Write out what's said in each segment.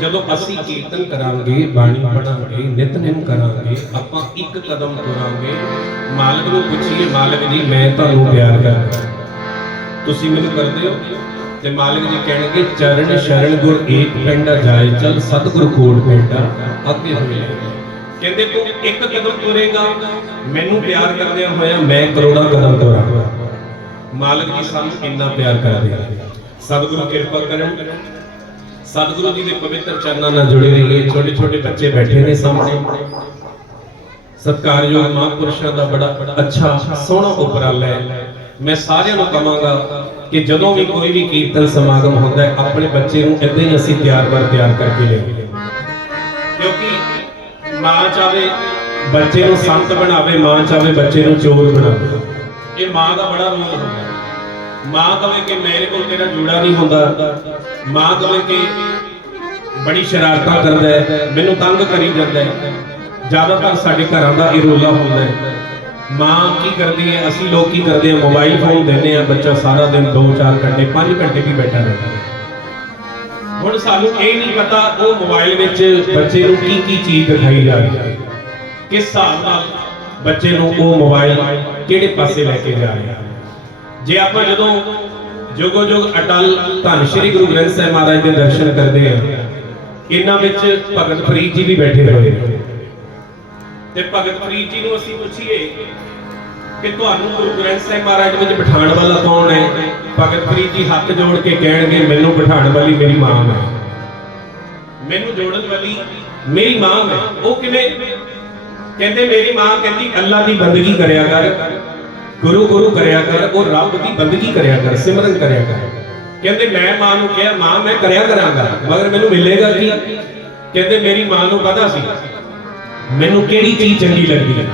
ਜਦੋਂ ਅਸੀਂ ਕੀਰਤਨ ਕਰਾਂਗੇ, ਬਾਣੀ ਪੜਾਂਗੇ, ਨਿਤਨੇਮ ਕਰਾਂਗੇ, ਆਪਾਂ ਇੱਕ ਕਦਮ ਤੁਰਾਂਗੇ, ਮਾਲਕ ਨੂੰ ਪੁੱਛੀਏ, ਮਾਲਕ ਜੀ, ਮੈਂ ਤੁਹਾਨੂੰ ਪਿਆਰ ਕਰਦਾ। ਤੁਸੀਂ ਮੈਨੂੰ ਕਰਦੇ ਹੋ? ਤੇ ਮਾਲਕ ਜੀ ਕਹਿਣਗੇ, ਚਰਨ ਸ਼ਰਨ ਗੁਰ ਏਕ ਪਿੰਡਾ ਜਾਏ ਚਲ, ਸਤਿਗੁਰ ਕੋਲ ਪਿੰਡਾ ਅੱਗੇ ਹੋਏ ਕਹਿੰਦੇ, ਤੂੰ ਇੱਕ ਕਦਮ ਤੁਰੇਗਾ, ਮੈਨੂੰ ਪਿਆਰ ਕਰਦਿਆਂ ਹੋਇਆ ਮੈਂ ਕਰੋੜਾਂ ਕਦਮ ਤੁਰਾਂਗਾ। ਮਾਲਕ ਜੀ ਸਾਨੂੰ ਇੰਨਾ ਪਿਆਰ ਕਰਦੇ ਆ। ਸਤਿਗੁਰੂ ਕਿਰਪਾ ਕਰਨ ਸਤਿਗੁਰੂ ਜੀ ਦੇ ਪਵਿੱਤਰ ਚਰਨਾਂ ਨਾਲ ਜੁੜੇ ਰਹੀਏ ਛੋਟੇ ਛੋਟੇ ਬੱਚੇ ਬੈਠੇ ਨੇ ਸਾਹਮਣੇ। ਸਤਿਕਾਰਯੋਗ ਮਹਾਂਪੁਰਸ਼ਾਂ ਦਾ ਬੜਾ ਅੱਛਾ, ਸੋਹਣਾ ਉਪਰਾਲਾ ਹੈ। ਮੈਂ ਸਾਰਿਆਂ ਨੂੰ ਕਹਾਂਗਾ ਕਿ ਜਦੋਂ ਵੀ ਕੋਈ ਵੀ ਕੀਰਤਨ ਸਮਾਗਮ ਹੁੰਦਾ ਹੈ, ਆਪਣੇ ਬੱਚੇ ਨੂੰ ਇਦਾਂ ਹੀ ਅਸੀਂ ਤਿਆਰ ਕਰ ਤਿਆਰ ਕਰਕੇ ਲੈ ਕਿਉਂਕਿ ਮਾਂ ਚਾਵੇ ਬੱਚੇ ਨੂੰ ਸੰਤ ਬਣਾਵੇ, ਮਾਂ ਚਾਵੇ ਬੱਚੇ ਨੂੰ ਚੋਰ ਬਣਾਵੇ, ਇਹ ਮਾਂ ਦਾ ਬੜਾ ਰੋਲ ਹੁੰਦਾ ਹੈ। ਮਾਂ ਕਵੇ ਕਿ ਮੇਰੇ ਕੋਲ ਤੇਰਾ ਜੂੜਾ ਨਹੀਂ ਹੁੰਦਾ। ਮਾਂ ਕਵੇ ਕਿ ਬੜੀ ਸ਼ਰਾਰਤਾਂ ਕਰਦਾ ਹੈ, ਮੈਨੂੰ ਤੰਗ ਕਰੀ ਜਾਂਦਾ ਹੈ। ਜ਼ਿਆਦਾਤਰ ਸਾਡੇ ਘਰਾਂ ਦਾ ਇਹ ਰੋਲਾ ਹੁੰਦਾ ਹੈ। ਮਾਂ ਕੀ ਕਰਦੀ ਹੈ, ਅਸੀਂ ਲੋਕ ਕੀ ਕਰਦੇ ਹਾਂ? ਮੋਬਾਈਲ ਫੋਨ ਦਿੰਦੇ ਆ ਬੱਚਾ ਸਾਰਾ ਦਿਨ 2-4 ਘੰਟੇ 5 ਘੰਟੇ ਵੀ ਬੈਠਾ ਰਹਿੰਦਾ ਹੈ। ਹੁਣ ਸਾਨੂੰ ਇਹ ਨਹੀਂ ਪਤਾ ਉਹ ਮੋਬਾਈਲ ਵਿੱਚ ਬੱਚੇ ਨੂੰ ਕੀ ਕੀ ਚੀਜ਼ ਦਿਖਾਈ ਜਾ ਰਹੀ ਹੈ। ਕਿਸ ਹਿਸਾਬ ਨਾਲ ਬੱਚੇ ਨੂੰ ਉਹ ਮੋਬਾਈਲ ਕਿਹੜੇ ਪਾਸੇ ਲੈ ਕੇ ਜਾ ਰਿਹਾ ਹੈ ਜੇ ਆਪਾਂ ਜਦੋਂ ਜੋਗੋ ਜੋਗ ਅਟਲ ਧੰਨ ਸ਼੍ਰੀ ਗੁਰੂ ਗ੍ਰੰਥ ਸਾਹਿਬ ਮਹਾਰਾਜ ਦੇ ਦਰਸ਼ਨ ਕਰਦੇ ਹਾਂ, ਇਹਨਾਂ ਵਿੱਚ ਭਗਤ ਫਰੀਦ ਜੀ ਵੀ ਬੈਠੇ ਹੋਏ ਤੇ ਭਗਤ ਫਰੀਦ ਜੀ ਨੂੰ ਅਸੀਂ ਪੁੱਛੀਏ ਕਿ ਤੁਹਾਨੂੰ ਗੁਰੂ ਗ੍ਰੰਥ ਸਾਹਿਬ ਮਹਾਰਾਜ ਵਿੱਚ ਬਿਠਾਉਣ ਵਾਲਾ ਕੌਣ ਹੈ? ਭਗਤ ਫਰੀਦ ਜੀ ਹੱਥ ਜੋੜ ਕੇ ਕਹਿਣਗੇ, ਮੈਨੂੰ ਬਿਠਾਉਣ ਵਾਲੀ ਮੇਰੀ ਮਾਂ ਹੈ। ਮੈਨੂੰ ਜੋੜਨ ਵਾਲੀ ਮੇਰੀ ਮਾਂ ਹੈ। ਉਹ ਕਿਵੇਂ? ਕਹਿੰਦੇ, ਮੇਰੀ ਮਾਂ ਕਹਿੰਦੀ, ਅੱਲਾ ਦੀ ਬੰਦਗੀ ਕਰਿਆ ਕਰ। ਗੁਰੂ ਗੁਰੂ ਕਰਿਆ ਕਰ, ਉਹ ਰੱਬ ਦੀ ਬੰਦਗੀ ਕਰਿਆ ਕਰ, ਸਿਮਰਨ ਕਰਿਆ ਕਰ। ਕਹਿੰਦੇ, ਮੈਂ ਮਾਂ ਨੂੰ ਕਿਹਾ, ਮਾਂ, ਮੈਂ ਕਰਿਆ ਕਰਾਂਗਾ, ਮਗਰ ਮੈਨੂੰ ਮਿਲੇਗਾ ਕੀ? ਕਹਿੰਦੇ, ਮੇਰੀ ਮਾਂ ਨੂੰ ਪਤਾ ਸੀ। ਮੈਨੂੰ ਕਿਹੜੀ ਚੀਜ਼ ਚੰਗੀ ਲੱਗਦੀ ਹੈ?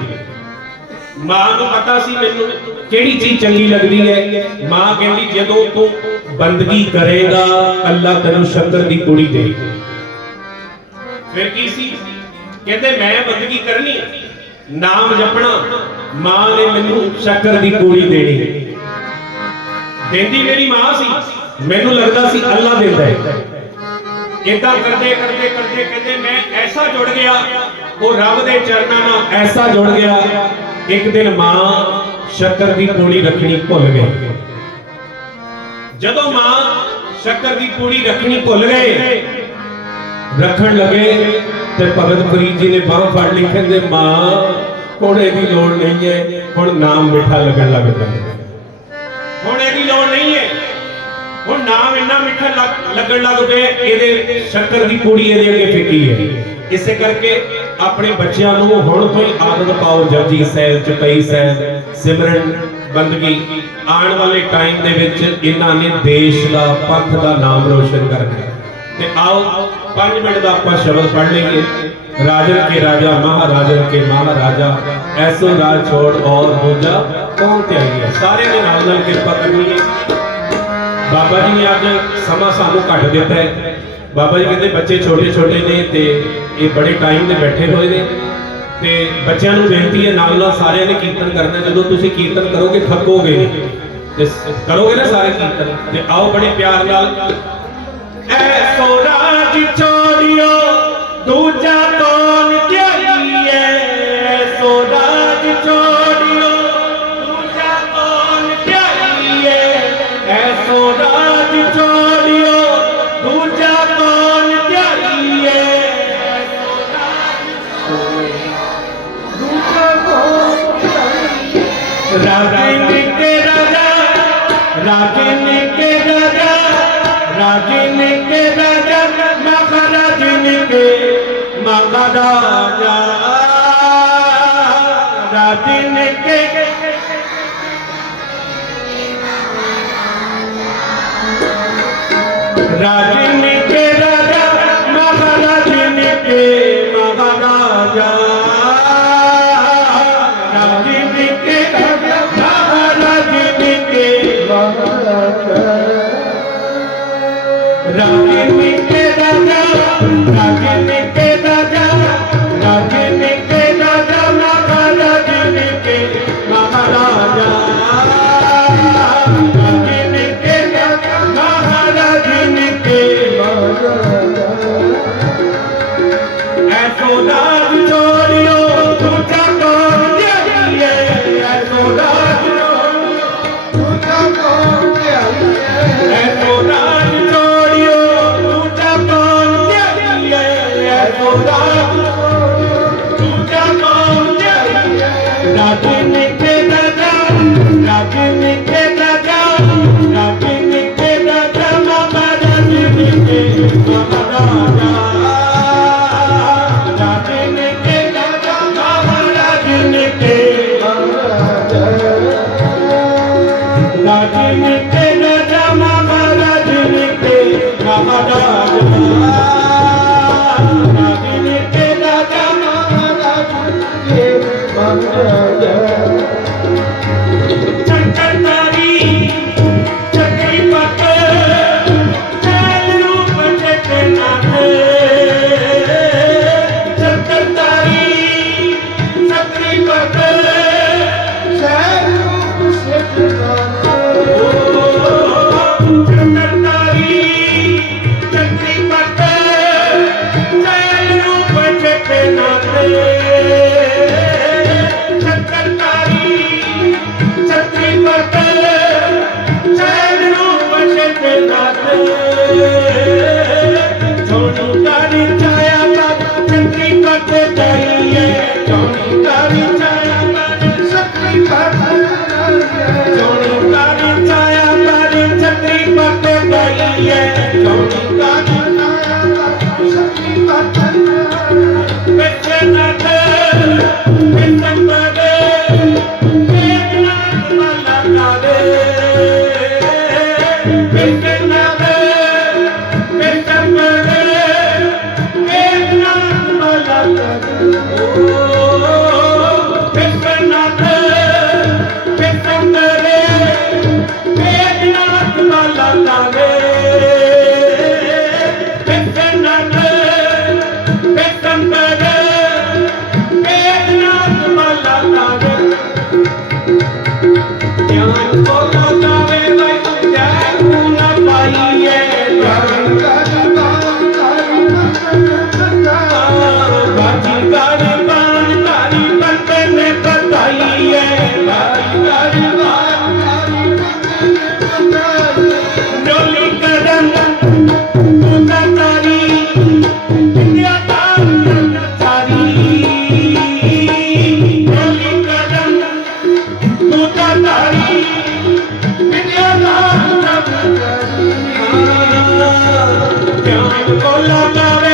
ਮਾਂ ਨੂੰ ਪਤਾ ਸੀ ਮੈਨੂੰ ਕਿਹੜੀ ਚੀਜ਼ ਚੰਗੀ ਲੱਗਦੀ ਹੈ? ਮਾਂ ਕਹਿੰਦੀ, ਜਦੋਂ ਤੂੰ ਬੰਦਗੀ ਕਰੇਗਾ, ਅੱਲਾ ਤੈਨੂੰ ਸ਼ੱਕਰ ਦੀ ਕੁੜੀ ਦੇਗਾ ਫਿਰ ਕੀ ਸੀ? ਕਹਿੰਦੇ, ਮੈਂ ਬੰਦਗੀ ਕਰਨੀ ਨਾਮ ਜਪਣਾ, ਮਾਂ ਨੇ ਮੈਨੂੰ ਸ਼ੱਕਰ ਦੀ ਪੂੜੀ ਦੇਣੀ। ਦਿੰਦੀ ਮੇਰੀ ਮਾਂ ਸੀ, ਮੈਨੂੰ ਲੱਗਦਾ ਸੀ ਅੱਲਾ ਦਿੰਦਾ ਹੈ। ਇਦਾਂ ਕਰਦੇ ਕਰਦੇ ਕਰਦੇ, ਕਹਿੰਦੇ, ਮੈਂ ਐਸਾ ਜੁੜ ਗਿਆ, ਉਹ ਰੱਬ ਦੇ ਚਰਨਾਂ ਨਾਲ ਐਸਾ ਜੁੜ ਗਿਆ, ਇੱਕ ਦਿਨ ਮਾਂ ਸ਼ੱਕਰ ਦੀ ਪੂੜੀ ਰੱਖਣੀ ਭੁੱਲ ਗਈ। ਜਦੋਂ ਮਾਂ ਸ਼ੱਕਰ ਦੀ ਪੂੜੀ ਰੱਖਣੀ ਭੁੱਲ ਗਏ, ਰੱਖਣ ਲੱਗੇ ਤੇ ਭਗਤ ਫਰੀਦ ਜੀ ਨੇ ਬਾਹ ਫੜ ਲਈ, ਕਹਿੰਦੇ, ਮਾਂ ਹੁਣ ਇਹਦੀ ਲੋੜ ਨਹੀਂ ਹੈ, ਹੁਣ ਨਾਮ ਮਿੱਠਾ ਲੱਗਣ ਲੱਗ ਪਿਆ ਹੁਣ ਇਹਦੀ ਲੋੜ ਨਹੀਂ ਹੈ, ਹੁਣ ਨਾਮ ਇੰਨਾ ਮਿੱਠਾ ਲੱਗਣ ਲੱਗ ਪਿਆ ਇਹਦੇ ਸ਼ੱਕਰ ਦੀ ਪੂੜੀ ਇਹਦੇ ਅੱਗੇ ਫਿੱਕੀ ਹੈ। ਇਸੇ ਕਰਕੇ ਆਪਣੇ ਬੱਚਿਆਂ ਨੂੰ ਹੁਣ ਤੋਂ ਹੀ ਆਦਤ ਪਾਓ ਜਪਜੀ ਸਾਹਿਬ ਚੁਪਈ ਸਾਹਿਬ ਸਿਮਰਨ ਬੰਦਗੀ। ਆਉਣ ਵਾਲੇ ਟਾਈਮ ਦੇ ਵਿੱਚ ਇਹਨਾਂ ਨੇ ਦੇਸ਼ ਦਾ, ਪੰਥ ਦਾ ਨਾਮ ਰੋਸ਼ਨ ਕਰਨਾ ਹੈ। ਤੇ ਆਓ 5 ਮਿੰਟ ਦਾ ਆਪਾਂ ਸ਼ਬਦ ਪੜ੍ਹ ਲਈਏ। ਰਾਜਨ ਕੇ ਰਾਜਾ, ਮਹਾਰਾਜਨ ਕੇ ਮਹਾਰਾਜਾ, ਐਸੋ ਰਾਜ ਛੋੜ ਔਰ ਦੂਜਾ ਕੌਣ ਤੇ ਸਾਰੇ ਦੇ ਨਾਲ ਨਾਲ ਕਿਰਪਾ ਕਰਨੀ ਹੈ। ਬਾਬਾ ਜੀ ਨੇ ਅੱਜ ਸਮਾਂ ਸਾਨੂੰ ਘੱਟ ਦਿੱਤਾ ਹੈ। ਬਾਬਾ ਜੀ ਕਹਿੰਦੇ ਬੱਚੇ ਛੋਟੇ ਛੋਟੇ ਨੇ ਤੇ ਇਹ ਬੜੇ ਟਾਈਮ ਦੇ ਬੈਠੇ ਹੋਏ ਨੇ। ਤੇ ਬੱਚਿਆਂ ਨੂੰ ਬੇਨਤੀ ਹੈ, ਨਾਲ ਨਾਲ ਸਾਰਿਆਂ ਨੇ ਕੀਰਤਨ ਕਰਨਾ ਜਦੋਂ ਤੁਸੀਂ ਕੀਰਤਨ ਕਰੋਗੇ, ਥੱਕੋਗੇ ਨਹੀਂ। ਤੇ ਕਰੋਗੇ ਨਾ ਸਾਰੇ ਕੀਰਤਨ। ਤੇ ਆਓ ਬੜੇ ਪਿਆਰ ਨਾਲ। ਐਸੋ ਰਾਜ ਛੋੜਿਓ ਦੂਜਾ राजा ਮਲਾ con la cabeza.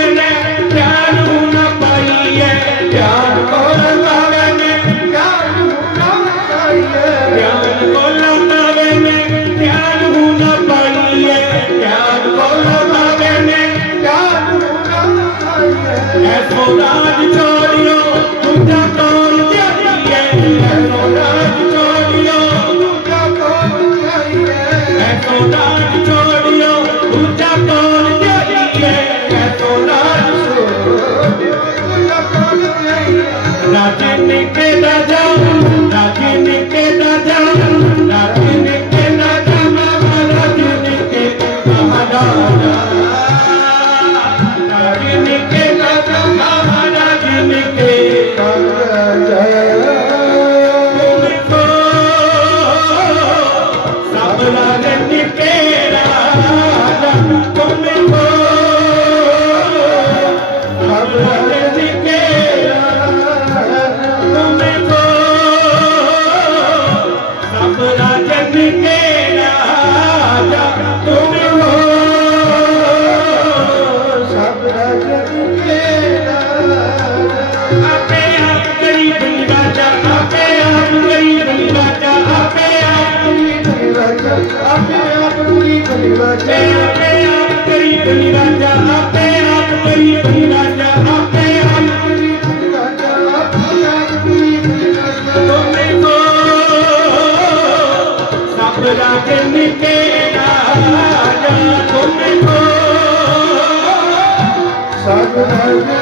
ਸਭ ਰਾਜੇ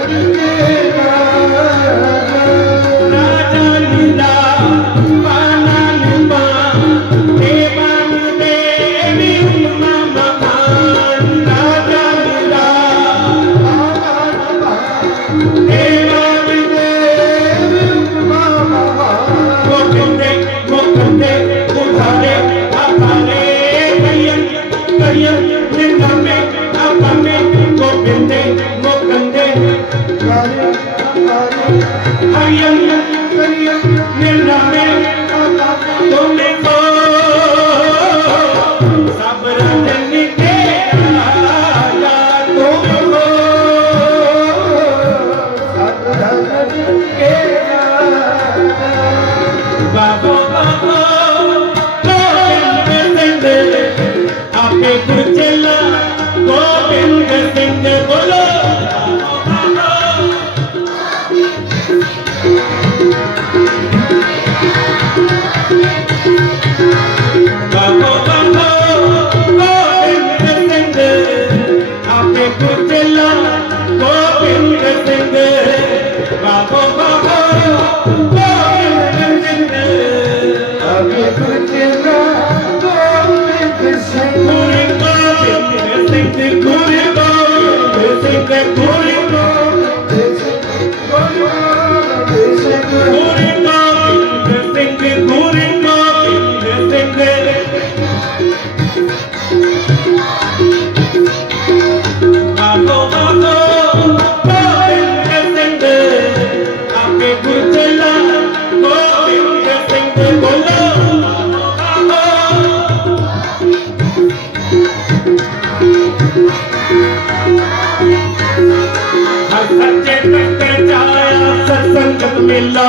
ਮੇਲਾ।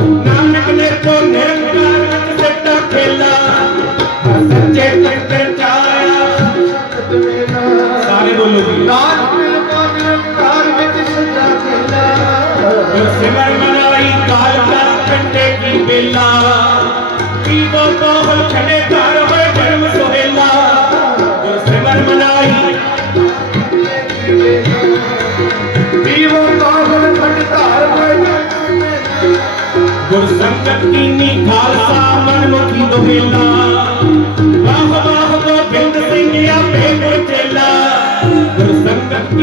ਨਾਨਕ ਨੇ ਕੋ ਨਿਰੰਕਾਰ ਵਿੱਚ ਸਿੱਟਾ ਖੇਲਾ। ਸੱਚੇ ਤੱਕ ਜਾਇਆ ਸਾਰੇ ਬੋਲੋ ਜੀ। ਸਿਮਰ ਮਨਾਈ ਕਾਲ ਦਾ ਕੰਟੇ ਕੀ ਬੇਲਾ ਪੀਵੋ ਕੋਹਲ ਖੜੇ ਘਰ ਗੁਰ ਸੰਗਤ ਕੀਨੀ ਖਾਲਸਾ, ਮਨਮੁਖੀ ਦੁਹੇਲਾ ਵਾਹ ਵਾਹ ਗੋਬਿੰਦ ਸਿੰਘ ਆਪੇ ਗੁਰ ਚੇਲਾ। ਗੁਰ ਸੰਗਤ